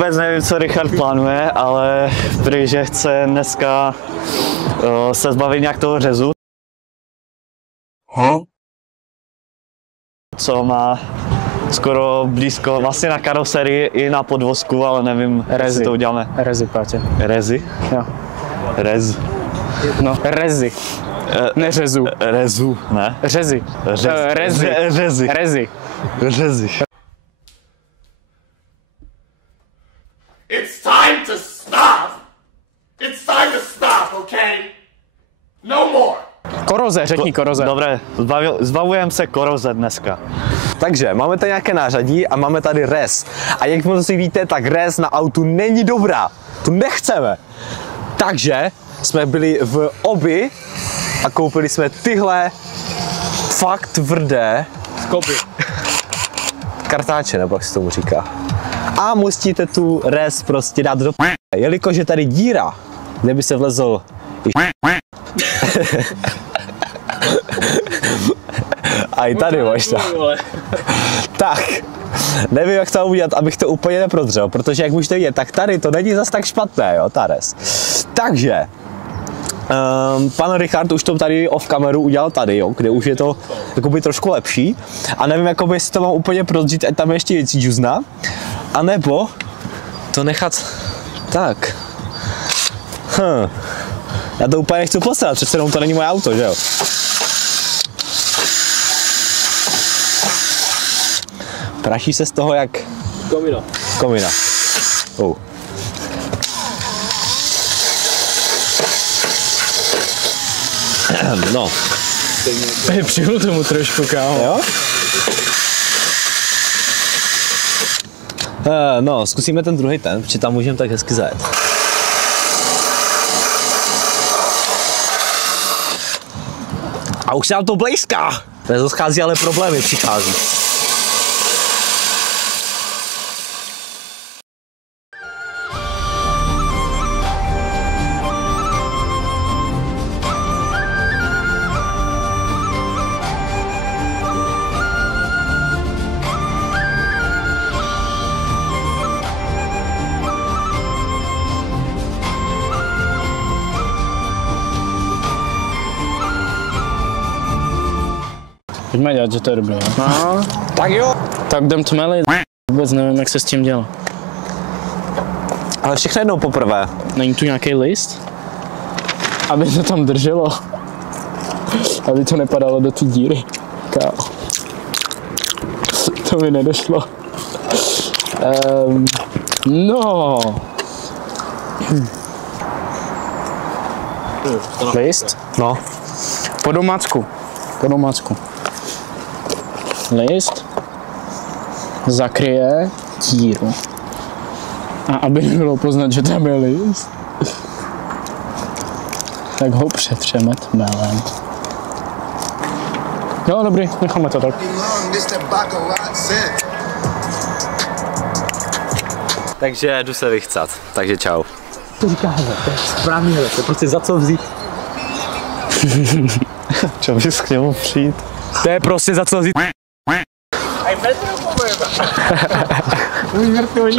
vůbec nevím, co Richard plánuje, ale prý, že chce dneska se zbavit nějak toho řezu. Co má skoro blízko vlastně na karoserii i na podvozku, ale nevím, jestli to uděláme. Rezi, Pátě. Rezi? Jo. Rez. No, rezi. Ne řezu. Rezu, ne? Řezi. Rezi. Řezi. Rezi. Řezi. It's time to stop! It's time to stop, okay? No more! Koroze, řekni koroze. Dobré, zbavujeme se koroze dneska. Takže máme tady nějaké nářadí a máme tady res. A jak moc si víte, tak res na autu není dobrá. Tu nechceme. Takže jsme byli v Obi a koupili jsme tyhle fakt tvrdé Skopy. kartáče, nebo jak se tomu říká. A musíte tu res prostě dát do jelikož je tady díra, kde by se vlezl a i tady možná. Tak, nevím, jak to udělat, abych to úplně neprodřel, protože jak můžete vidět, tak tady to není zas tak špatné, jo, ta res. Takže, pan Richard už to tady off kameru udělal tady, jo, kde už je to jakoby trošku lepší. A nevím, jakoby, jestli to mám úplně prodřít, ať tam je ještě věcí džuzna. A nebo to nechat tak. Já to úplně nechci poslat, přece jenom to není moje auto, že jo? Praší se z toho jak... Komina. Komina. No. Přijdu tomu trošku, kámo. Jo? No, zkusíme ten druhý ten, protože tam můžeme tak hezky zajet. A už se nám to blejská. Nezoschází, ale problémy přichází. Pojďme dělat, že to je dobrý, jo? No, tak jo. Tak jdem tmelit. Vůbec nevím, jak se s tím dělá. Ale všechno jednou poprvé. Není tu nějaký list? Aby to tam drželo. Aby to nepadalo do té díry. Kámo. To mi nedošlo. No. List? No. Po domácku. Po domácku. List zakryje díru. A aby nebylo poznat, že tam je list, tak ho přetřeme tmelem. Jo, dobrý, necháme to tak. Takže jdu se vychcat, takže čau. To říká, to je správný, to je prostě za co vzít. Čo bys k němu přijít? To je prostě za co vzít. Aj metru poviem. Už mŕtvy.